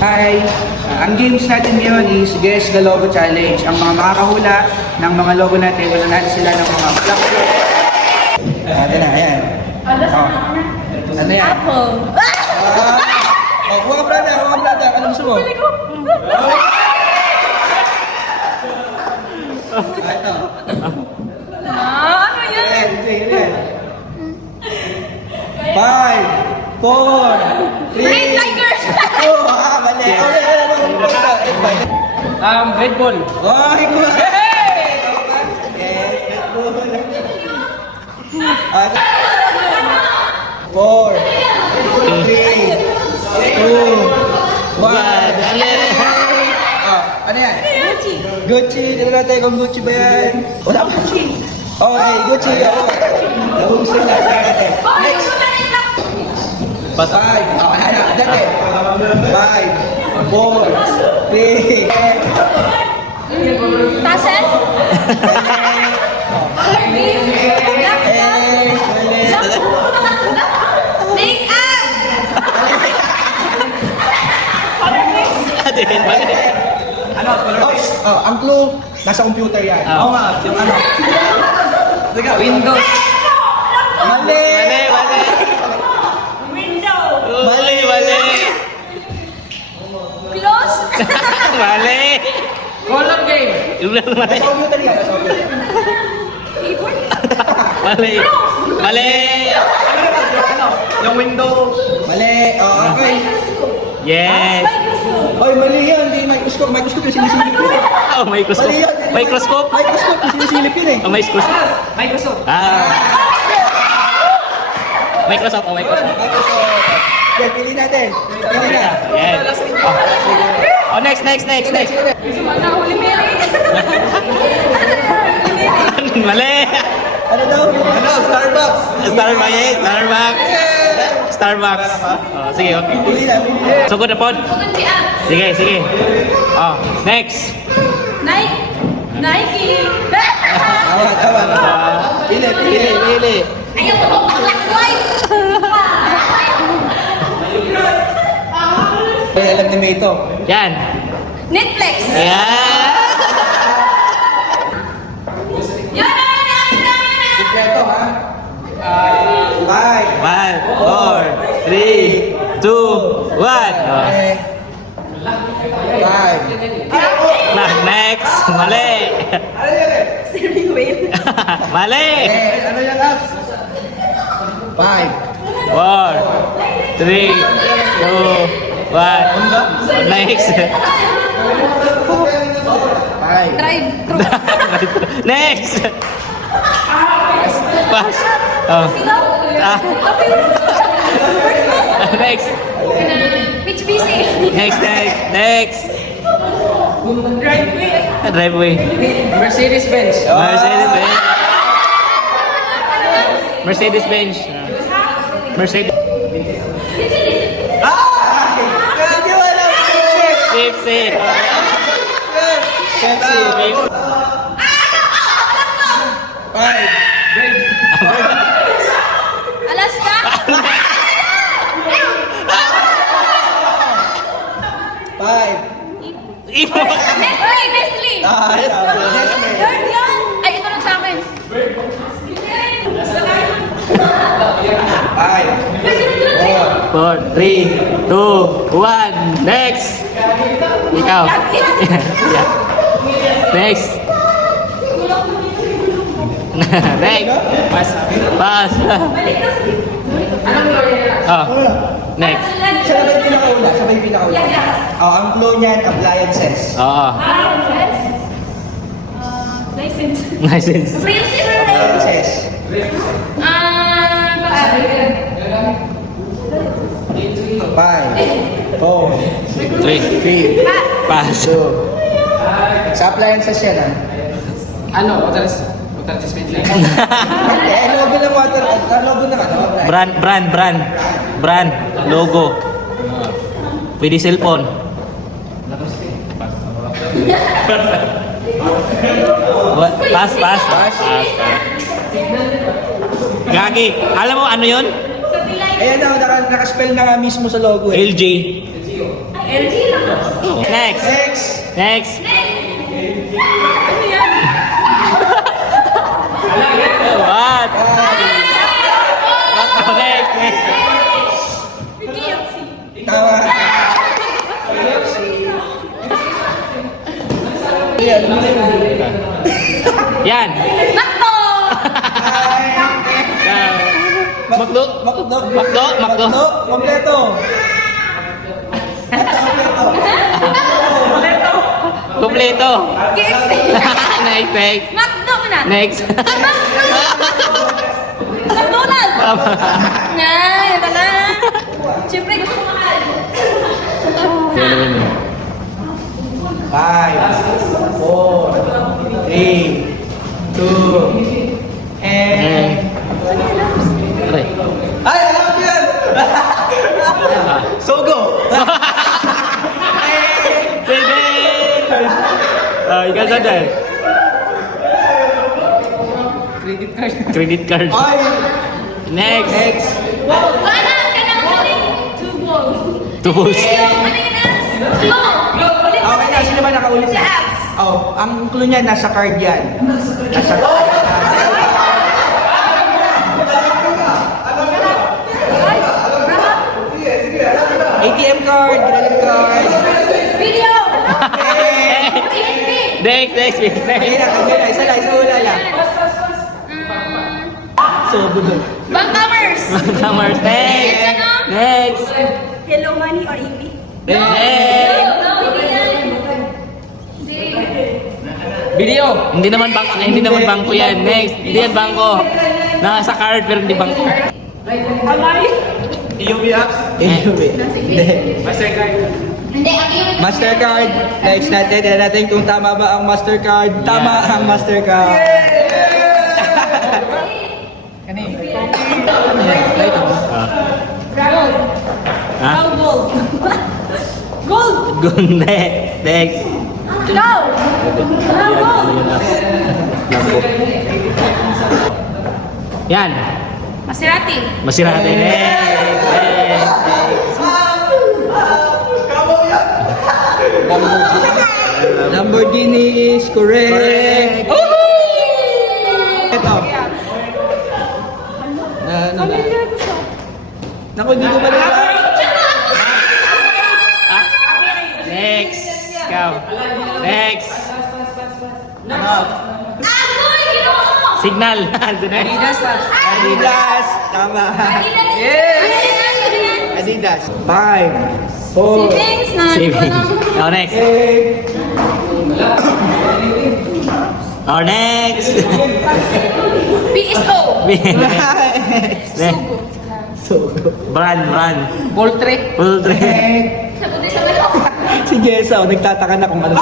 Hi! Ang games natin ngayon is Guess the Logo Challenge. Ang mga makakahula ng mga logo natin, wala natin sila ng mga flux. Ito na, ayan. Ano yan? Apple. Huwag ka brother. Ano gusto mo? Ito. Ano yun? Ayan. 5, 4, 3, Green Tigers! Mali. Red Bull. Oh, ikaw. Hey! Four, 3, 2, 1. Ano yan? Gucci. Dito natin kung Gucci ba yan? Wala pa. Okay, Gucci. Nahusay na. Next. 5. Dati. 5, 4, 3. Tassel? Make up! Ang clue, nasa computer yan. Oo nga, yung ano. Windows. Mali! Window! Mali. Close? Mali. Color game. Nasa computer yan. Keyboard? Mali. Yung window. Mali. Okay. Yes. Oy, mali yan. Hindi microscope. Microscope yung sinisilip yun. Oh, microscope. Mali yan. Microscope? Microscope yung sinisilip yun eh. Oh, microscope. Microsoft. Microsoft. Okay, pili natin. Pili na. Yes. Oh, next. Nahuli Mary. Mali. Ano daw? Starbucks. Starbucks. Oh, sige, okay. Pili na. Sugod na pod. Kundi ah. Sige. Oh, next. Nike. Tama. Pili. Ayaw ko mong paklak white. Ay, alam ni May ito. Yan. Netflix. Yan. Yan. Kompleto ha? 5. 5, 4, 3, 2, 1. Oh. 5. Next. Mali. Steering wheel. Mali. Ano yan, Abs? 5. 4, 3, 2, 1. Next. 5. Drive. Next. Pass. Oh. Next. HBC. Next. Driveway. Mercedes-Benz. Mercedes-Benz. Mercedes. Hindi wala. Pepsi. Pepsi. 5. Alaska. 5. Ipo. Nestle. Third yan. Ay, ito lang sa akin. 5. 4, 3, 2, 1. Next. Ikaw. Yeah. Next. Next. Pass. Oh. Next. Siya na ba yung pinakauna? Ang clue niyan, appliances. Oo. License. License. Princess. Appliances. Pass. 5. 4. 3. 3. Pass. 2. Sa appliances yan ah. Ano? Water dispenser. Logo ng water. Logo na ka. Brand. Logo. Pwede cellphone. Pass. Gagi. Alam mo ano yun? Ayan na, nakaspell na nga mismo sa logo eh. LG. LG lang. Next. Next. Next. What? Next. Next. KFC. Tama. Yan. Nakto! Makdo. Makdo. Makdo. Makdo. Kompleto. Kompleto. KFC. Next. Next. Nakto mo na. Next. McDonald's. Yan, ito na. Siyempre, gusto ko mahal. 5, 4, 3, 2, and... Okay. Ay, alam ko yan! Sogo! Sige! Ikaw sa dyan. Credit card. Credit card. Ay! Next. Next. Ano? Kailangan ko rin. 2 balls. Tools. Ano yun, Abs? Go! Ulit mo Okay na, sino ba nakaulit Si na? Abs. Oh, ang clue niya nasa card yan. Nasa card. ATM card, credit card. Video! Next. Next. Ayun Next. na, kabila. Isa lang, isa wala lang. Sobo doon. Bankcomers! Summers. Next. Next. Hello Money or EV? Next. Video. Hindi naman bangko yan. Next. Hindi yan bangko. Nasa card pero hindi bangko. EUV apps? EUV. Hindi, ang unit. Mastercard. Next natin. Tignan natin kung tama ba ang Mastercard. Tama ang Mastercard. Gold. Ha? How gold? Gold! Gunde. Next. Go! How gold? Yan. Maserati. Maserati. Next. Lamborghini is correct. Ito. Ano ba? Naku, hindi ko ba nila? Next. Ikaw. Next. Agoy! Ginoo! Signal. Adidas. Adidas. Tama. Yes! Adidas. 5, 4, Savings na. Savings. Oh, next. 8. Oh, next. PSO. Next. Brand. Poultry. Poultry. Sabi din sa manok. Si Jessa, nagtataka na kung ano.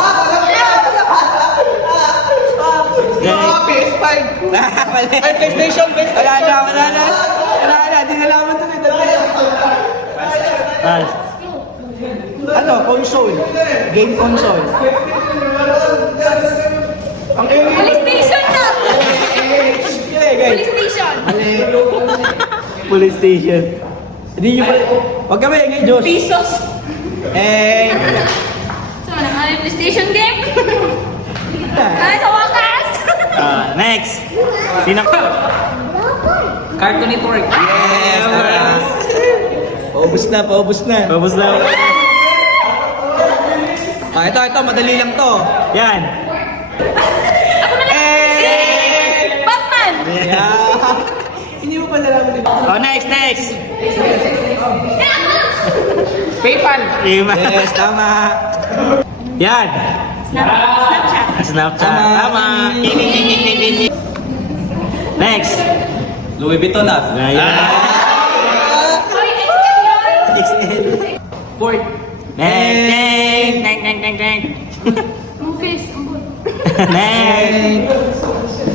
PS5. Mali. Ay, PlayStation. Wala na. Di nalaman ito. Pass. Ano? Console. Game console. Ang PlayStation na. guys. PlayStation. Mali. Police station. Hindi nyo pa. Huwag ka ba yung Diyos. Pesos. Eh. So, ano yung PlayStation game? Ay, sa wakas. Next. Sino? Cartoon Network. Yes. Paubos na. Tapos na. Ito. Madali lang to. Yan. Batman. Yeah. Hindi mo pa nalaman dito. Oh, next. PayPal. Lima. Yes, tama. Yan. Snapchat. Snapchat. Tama. Ding. Next. Louis Vuitton na. Ayan. Ay, XL. XL. Ford. Next. Ang face, ang good. Next.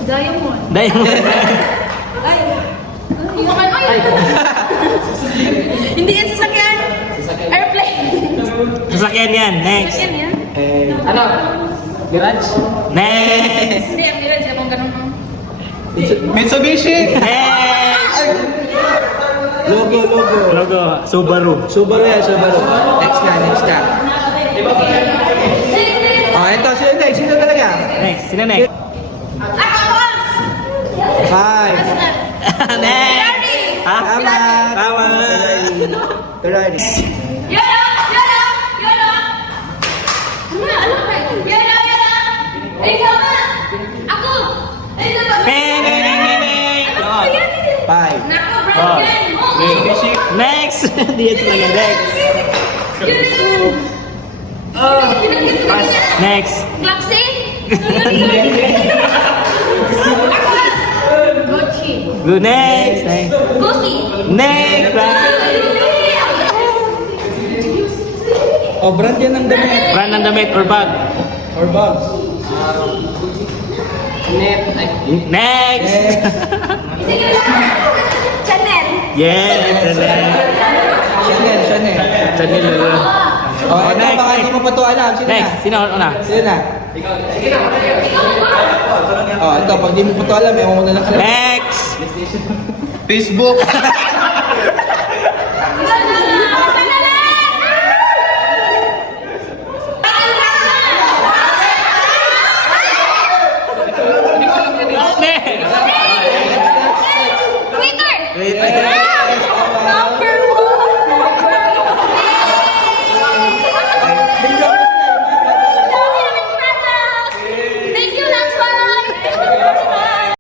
Diamond. Diamond. Ay. Yung ano yun? Hindi yan sasakyan. Airplane. Sasakyan yan. Next. Sasakyan yan. Ano? Garage. Next. Hindi, ang nila siya kung ganun. Mitsubishi. Next. Logo. Logo. Subaru. Subaru yan, Subaru. Next na. Sino next? Ako, boss! 5. Next! Ha? Tama. Tama. Tuloy. Yolo! Yolo! Yolo! Ano na? Ano ba? Yolo! Yolo! Ikaw na! Ako! Ay, na ba? Peng! Oh. 5. Nako, Oh. Brian! Oh! Next! Diyan sila nga. Next! Yun! Next! Glaxy? Gucci. Go next! Next! Gucci. Next! Oh, brand yan ng damit. Brand ng damit or bag? Or bags. Next! Sige lang. Chanel. Yes! Chanel, Chanel. Chanel. Oh, ito, next, baka next. hindi mo pa ito alam. Sino Next! na? Sino una? Sino na? Oh, ito, pag di mo pa ito alam, ewan mo na lang sila. Next! Facebook. Yolo!